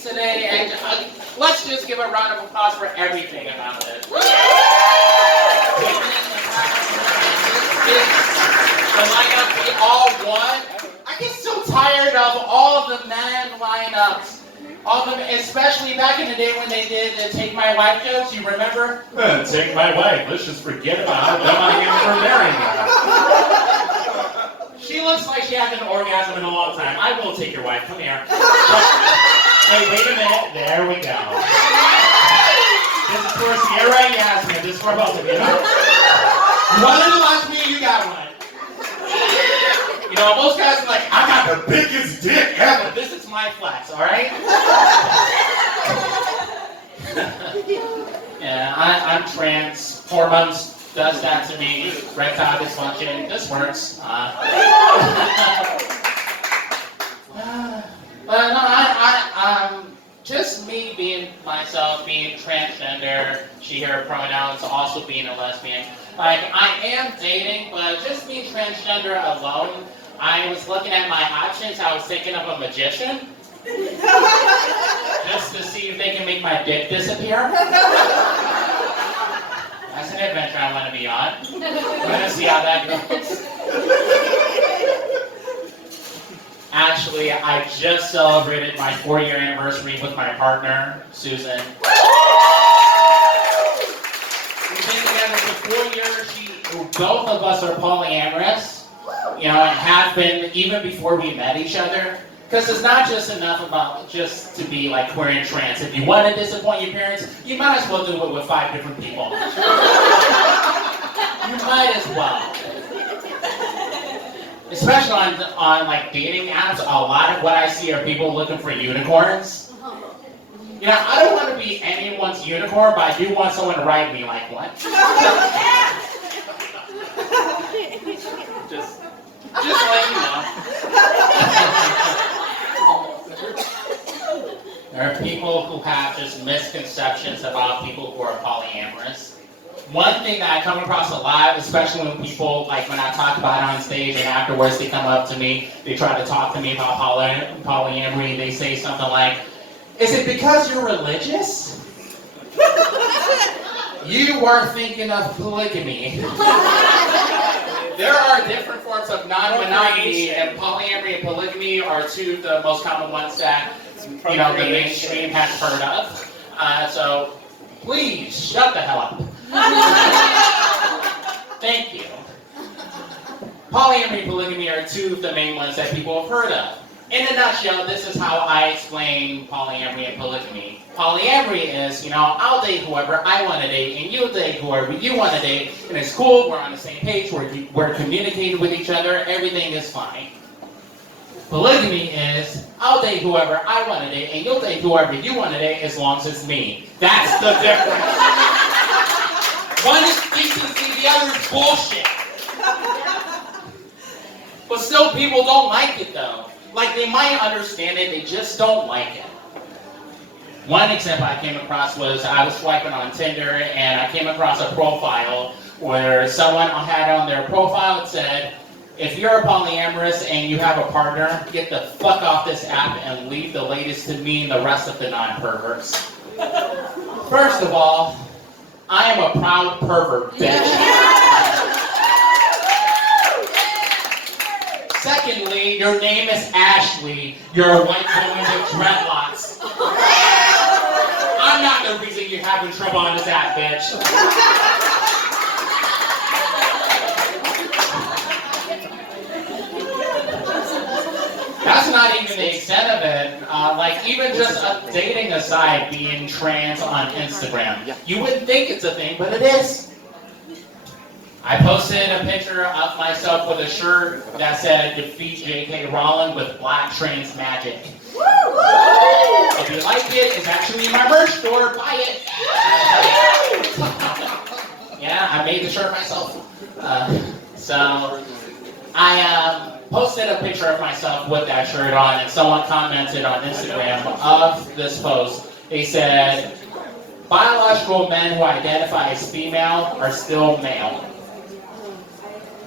Today, and let's just give a round of applause for everything about it. The lineup we all won. I get so tired of all of the men lineups. All of them, especially back in the day when they did the Take My Wife jokes, you remember? Take my wife, let's just forget about how dumb I am for marrying her. She looks like she hasn't an orgasm in a long time. I will take your wife, come here. Wait a minute, there we go. This is for Sierra and Yasmin, this is for both of you. You wanted to watch me, you got one. You know, most guys are like, I got the biggest dick ever. This is my flex, alright? Yeah, I'm trans. Hormones does that to me. Erectile dysfunction. This works. But no, I'm just me being myself, being transgender, she, her pronouns, also being a lesbian. Like, I am dating, but just being transgender alone, I was looking at my options, I was thinking of a magician. Just to see if they can make my dick disappear. That's an adventure I want to be on. I'm going to see how that goes. Actually, I just celebrated my 4-year anniversary with my partner, Susan. We've been together for 4 years. Both of us are polyamorous, you know, and have been even before we met each other. Because it's not just enough about just to be like queer and trans. If you want to disappoint your parents, you might as well do it with 5 different people. You might as well. Especially on like dating apps, a lot of what I see are people looking for unicorns. You know, I don't want to be anyone's unicorn, but I do want someone to ride me like one. Just let you know. There are people who have just misconceptions about people who are polyamorous. One thing that I come across a lot, especially when people, like when I talk about it on stage and afterwards they come up to me, they try to talk to me about polyamory, they say something like, is it because you're religious? You were thinking of polygamy. There are different forms of non-monogamy, and polyamory and polygamy are two of the most common ones that, you know, the mainstream has heard of. So please shut the hell up. Thank you. Polyamory and polygamy are two of the main ones that people have heard of. In a nutshell, this is how I explain polyamory and polygamy. Polyamory is, you know, I'll date whoever I want to date, and you'll date whoever you want to date, and it's cool, we're on the same page, we're communicating with each other, everything is fine. Polygamy is, I'll date whoever I want to date, and you'll date whoever you want to date as long as it's me. That's the difference. One is decency, the other is bullshit. But still, people don't like it though. Like, they might understand it, they just don't like it. One example I came across was I was swiping on Tinder and I came across a profile where someone had on their profile, it said, if you're a polyamorous and you have a partner, get the fuck off this app and leave the ladies to me and the rest of the non-perverts. First of all, I am a proud pervert, bitch. Secondly, your name is Ashley. You're a white woman with dreadlocks. I'm not the reason you're having trouble on this app, bitch. That's not even the extent of it. Like, even just dating aside, being trans on Instagram. You wouldn't think it's a thing, but it is. I posted a picture of myself with a shirt that said, defeat J.K. Rowling with black trans magic. If you like it, it's actually in my merch store, buy it. Yeah, I made the shirt myself. So I posted a picture of myself with that shirt on, and someone commented on Instagram of this post, They said, biological men who identify as female are still male.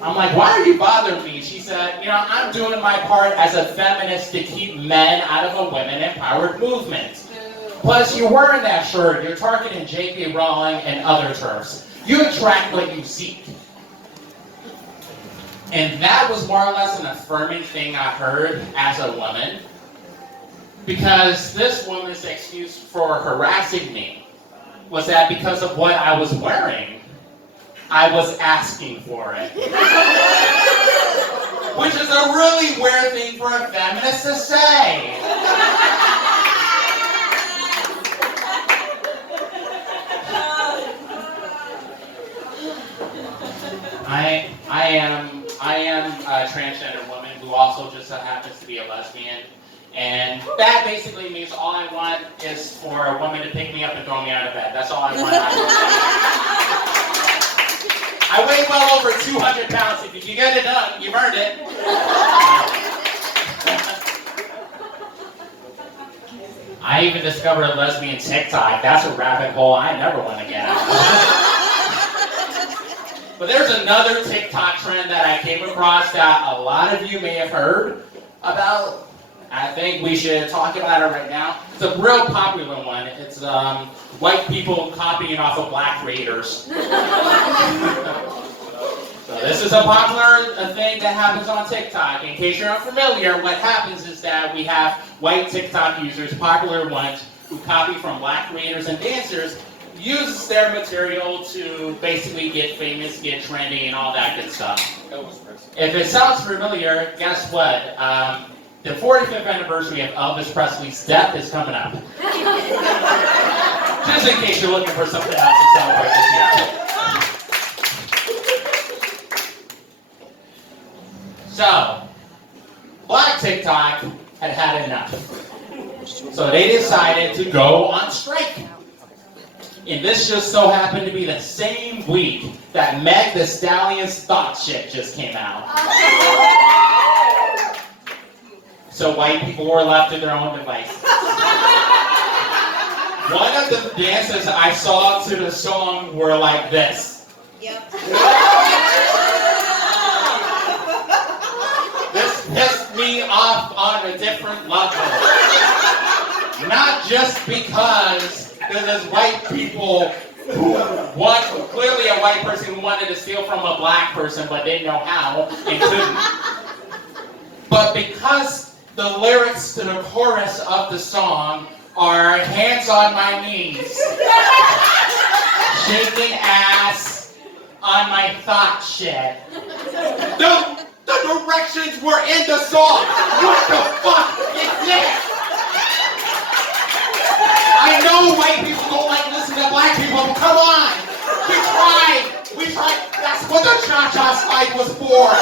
I'm like, why are you bothering me? She said, I'm doing my part as a feminist to keep men out of a women-empowered movement. Plus, you're wearing that shirt, you're targeting J.K. Rowling and other turfs. You attract what you seek. And that was more or less an affirming thing I heard as a woman. Because this woman's excuse for harassing me was that because of what I was wearing, I was asking for it. Which is a really weird thing for a feminist to say. I am a transgender woman who also just so happens to be a lesbian. And that basically means all I want is for a woman to pick me up and throw me out of bed. That's all I want. I weigh well over 200 pounds. If you can get it done, you've earned it. I even discovered a lesbian TikTok. That's a rabbit hole I never want to get out of. But there's another TikTok trend that I came across that a lot of you may have heard about. I think we should talk about it right now. It's a real popular one. It's white people copying off of black creators. So this is a popular thing that happens on TikTok. In case you're unfamiliar, what happens is that we have white TikTok users, popular ones, who copy from black creators and dancers, use their material to basically get famous, get trendy, and all that good stuff. If it sounds familiar, guess what? The 45th anniversary of Elvis Presley's death is coming up. Just in case you're looking for something else to celebrate this year. So, Black TikTok had had enough. So they decided to go on strike. And this just so happened to be the same week that Meg Thee Stallion's Thought Shit just came out. So white people were left to their own devices. One of the dances I saw to the song were like this. Yep. This pissed me off on a different level. Not just because there's white people who clearly a white person who wanted to steal from a black person but didn't know how and couldn't. But because the lyrics to the chorus of the song are hands on my knees, shaking ass on my thought shit. The directions were in the song. What the fuck is this? I know white people don't like listening to black people, but come on. We tried. That's what the cha-cha slide was for.